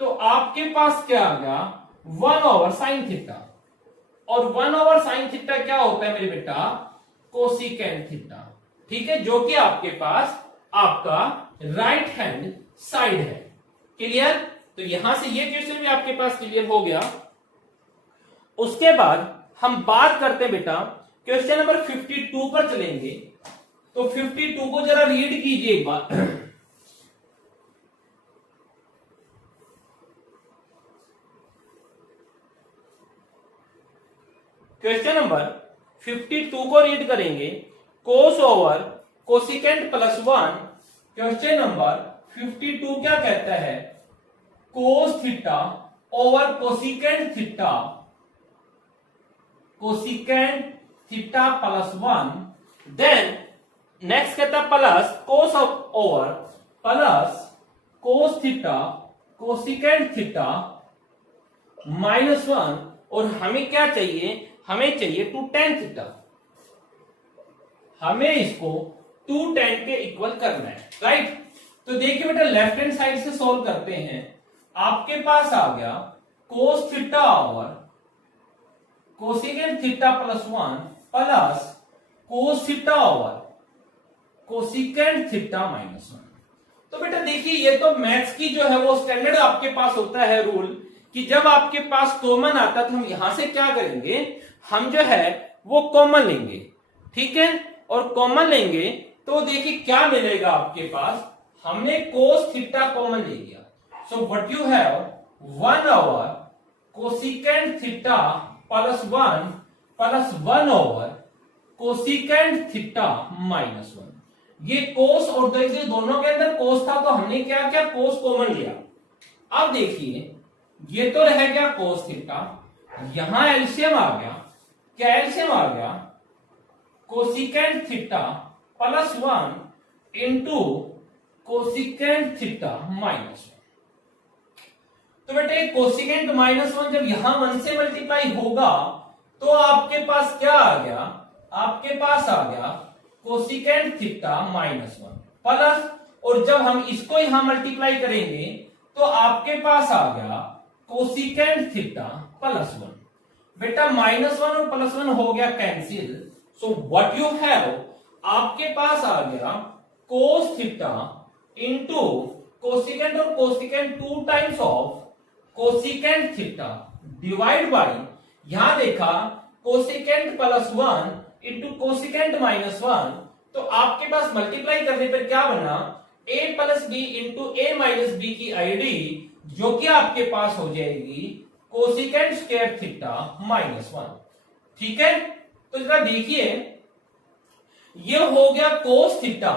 तो आपके पास क्या आ गया 1 ओवर साइन थीटा, और 1 ओवर साइन थीटा क्या होता है मेरे बेटा, कोसिकेंट थीटा। ठीक है, जो कि आपके पास आपका राइट हैंड साइड है। क्लियर? तो यहां से ये क्वेश्चन भी आपके पास क्लियर हो गया। उसके बाद हम बात करते हैं बेटा क्वेश्चन नंबर 52 पर चलेंगे। तो 52 को जरा रीड कीजिए एक बार। क्वेश्चन नंबर 52 को रीड करेंगे। Cos over cosecant plus 1। Question number 52 क्या कहता है? Cos theta over cosecant theta, cosecant theta plus 1। Then next कहता है plus cos over plus cos theta cosecant theta minus 1। और हमें क्या चाहिए? हमें चाहिए 2 tan थीटा। हमें इसको 2 tan के इक्वल करना है, राइट? तो देखिए बेटा लेफ्ट हैंड साइड से सॉल्व करते हैं। आपके पास आ गया cos theta over cosecant theta plus 1 plus cos theta over cosecant theta minus 1। तो बेटा देखिए ये तो मैथ्स की जो है वो स्टैंडर्ड आपके पास होता है रूल कि जब आपके पास कॉमन आता है तो हम यहां से क्या करेंगे? हम जो है वो कॉमन लेंगे, ठीक है? और कॉमन लेंगे तो देखिए क्या मिलेगा आपके पास। हमने कोस थीटा कॉमन ले लिया, so what you have 1 over cosecant theta plus 1 plus 1 over cosecant theta minus 1। ये कोस और देखिए दोनों के अंदर कोस था तो हमने क्या किया? कोस कॉमन लिया। अब देखिए ये तो रह गया कोस थीटा, यहां एलसीएम आ गया। क्या एलसीएम आ गया? Cosecant theta plus 1 into cosecant theta minus 1। तो बेटे कोसिकेंट माइनस 1 जब यहां 1 से मल्टीप्लाई होगा तो आपके पास क्या आ गया? आपके पास आ गया कोसिकेंट थीटा माइनस 1 प्लस, और जब हम इसको यहां मल्टीप्लाई करेंगे तो आपके पास आ गया कोसिकेंट थीटा प्लस 1। बेटा माइनस 1 और प्लस 1 हो गया cancel, so what you have, आपके पास आ गया कोस थीटा इंटू कोसिकेंट और cosecant 2 times of cosecant theta divide by, यहां देखा cosecant plus 1 into cosecant minus 1। तो आपके पास मल्टीप्लाई करने पर क्या बना? a plus B into A minus B की आईडी, जो कि आपके पास हो जाएगी कोसिकेंट स्क्वायर थीटा माइनस 1। ठीक है, तो जरा देखिए ये हो गया cos theta,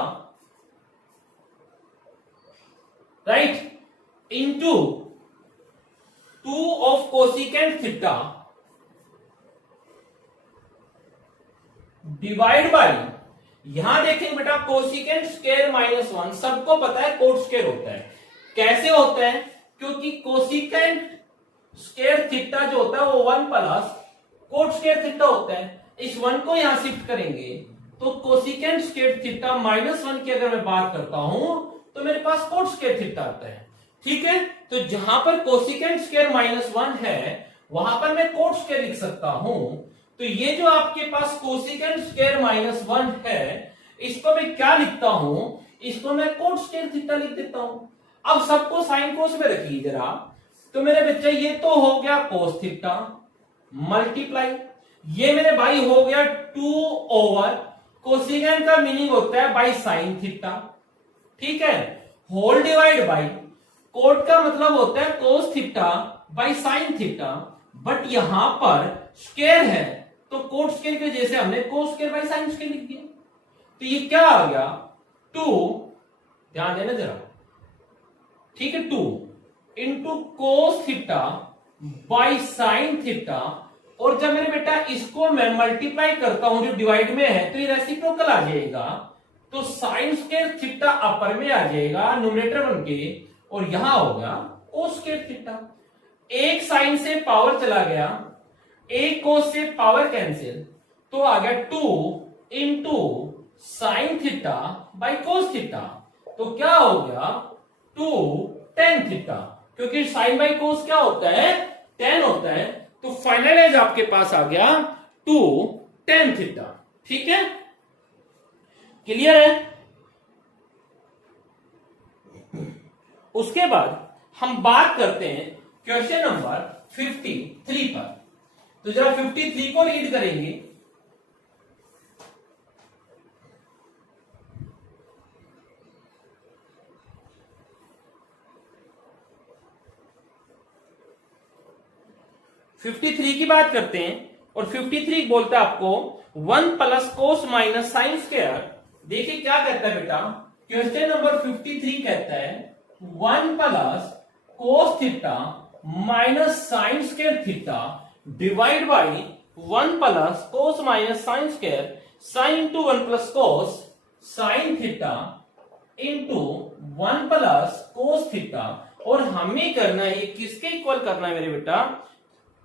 right, into 2 of cosecant theta divide by, यहां देखें बेटा कोसिकेंट स्क्वायर माइनस 1 सबको पता है कोट स्क्वायर होता है। कैसे होता है? क्योंकि कोसिकेंट स्क्वायर थीटा जो होता है वो 1 प्लस कोट स्क्वायर थीटा होता है। इस 1 को यहां शिफ्ट करेंगे तो कोसिकेंट स्क्वायर थीटा माइनस 1 की अगर मैं बात करता हूं तो मेरे पास कोट स्क्वायर थीटा आता है। ठीक है, तो जहां पर कोसिकेंट स्क्वायर माइनस 1 है वहां पर मैं कोट स्क्वायर लिख सकता हूं। तो ये जो आपके पास कोसिकेंट स्क्वायर माइनस 1 है इसको मैं क्या लिखता हूं? इसको मैं कोट स्क्वायर थीटा लिख देता हूं। अब सबको साइन कोस में रखिए जरा। तो मेरे बच्चे ये तो हो गया कोस थीटा मल्टीप्लाई, ये मेरे भाई हो गया 2 ओवर कोसिकेंट का मीनिंग होता है बाई साइन थीटा, ठीक है, होल डिवाइड बाई कोट का मतलब होता है cos theta by sine theta, but यहां पर स्क्वायर है तो कोट स्क्वायर के जैसे हमने कोस स्क्वायर बाई साइन स्क्वायर लिख दिया। तो ये क्या आ गया 2, ध्यान देना जरा, ठीक है, 2 into cos theta by sine theta. और जब मेरे बेटा इसको मैं मल्टीप्लाई करता हूं जो डिवाइड में है तो ये रेसिप्रोकल आ जाएगा, तो साइन स्क्वायर थीटा अपर में आ जाएगा न्यूमरेटर बन के, और यहां होगा कोस स्क्वायर थीटा। एक साइन से पावर चला गया, एक कोस से पावर कैंसिल, तो आ गया 2 into sine theta by cos theta. तो क्या हो गया 2 tan थीटा, क्योंकि साइन बाई कोस क्या होता है? tan होता है। तो फाइनल एज आपके पास आ गया 2 tan थीटा। ठीक है, क्लियर है? उसके बाद हम बात करते हैं क्वेश्चन नंबर 53 पर। तो जरा 53 को रीड करेंगे। फिफ्टी थ्री की बात करते हैं और 53 बोलता है आपको 1 plus cos minus sine square. देखिए क्या कहता है बेटा, क्वेश्चन नंबर 53 कहता है 1 plus cos theta minus sine square theta divide by 1 plus cos minus sine square sine into 1 plus cos sign theta into 1 plus cos theta. और हमें करना है ये किसके इक्वल करना है मेरे बेटा,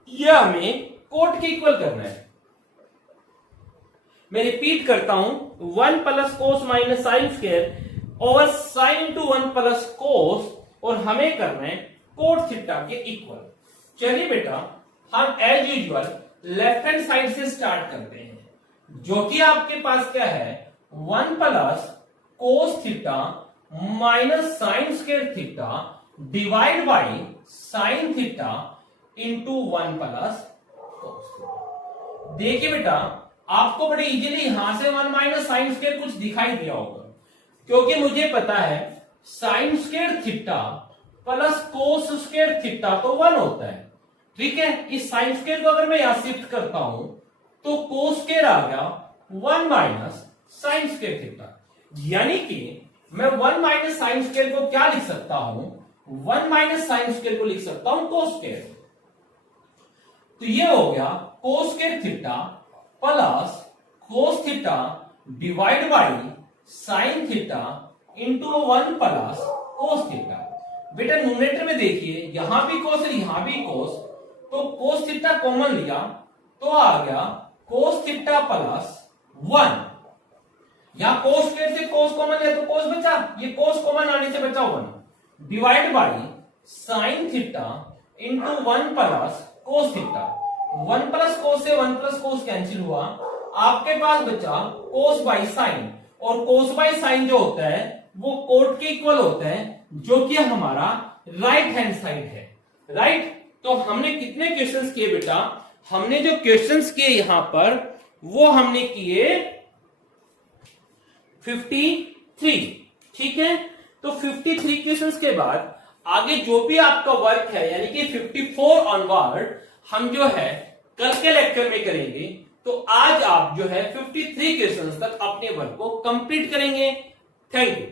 ये हमें कोट के इक्वल करना है। मैं रिपीट करता हूं 1 plus cos minus sine square और साइन टू 1 प्लस कोस, और हमें करना है कोट थीटा के इक्वल। चलिए बेटा हम as usual left hand side से स्टार्ट करते हैं, जो कि आपके पास क्या है 1 plus cos theta minus sine square theta divide by sine theta into 1 plus cos. देखिए बेटा आपको बड़े इजीली यहां से 1 माइनस साइन स्क्वायर कुछ दिखाई दिया होगा, क्योंकि मुझे पता है साइन स्क्वायर थीटा प्लस कोस स्क्वायर थीटा तो 1 होता है। ठीक है, इस साइन स्क्वायर को अगर मैं यहां शिफ्ट करता हूं तो कोस स्क्वायर आ गया 1 माइनस साइन स्क्वायर थीटा, यानी कि मैं 1 माइनस साइन स्क्वायर को क्या लिख सकता हूं, 1 माइनस साइन स्क्वायर को लिख सकता हूं कोस स्क्वायर। तो ये हो गया cos square theta plus cos theta divide by sine theta into 1 plus cos theta. बेटा न्यूमरेटर में देखिए यहां भी कोस और यहां भी कोस, तो कोस थीटा कॉमन लिया तो आ गया कोस थीटा प्लस 1। यहां कोस स्क्वायर से कोस कॉमन लिया तो कोस बचा, ये कोस कॉमन आने से बचा 1 divide by sine theta into 1 plus cos theta. 1 plus कोस से 1 प्लस कोस कैंसिल हुआ, आपके पास बचा कोस बाई साइन, और कोस बाई साइन जो होता है वो कोट के इक्वल होता है, जो कि हमारा राइट हैंड साइड है। राइट, तो हमने कितने क्वेश्चंस किए बेटा, हमने जो क्वेश्चंस किए यहां पर वो हमने किए 53। ठीक है, तो 53 क्वेश्चंस के बाद आगे जो भी आपका वर्क है यानी कि 54 ऑनवर्ड हम जो है कल के लेक्चर में करेंगे। तो आज आप जो है 53 क्वेश्चंस तक अपने वर्क को कंप्लीट करेंगे। Thank you.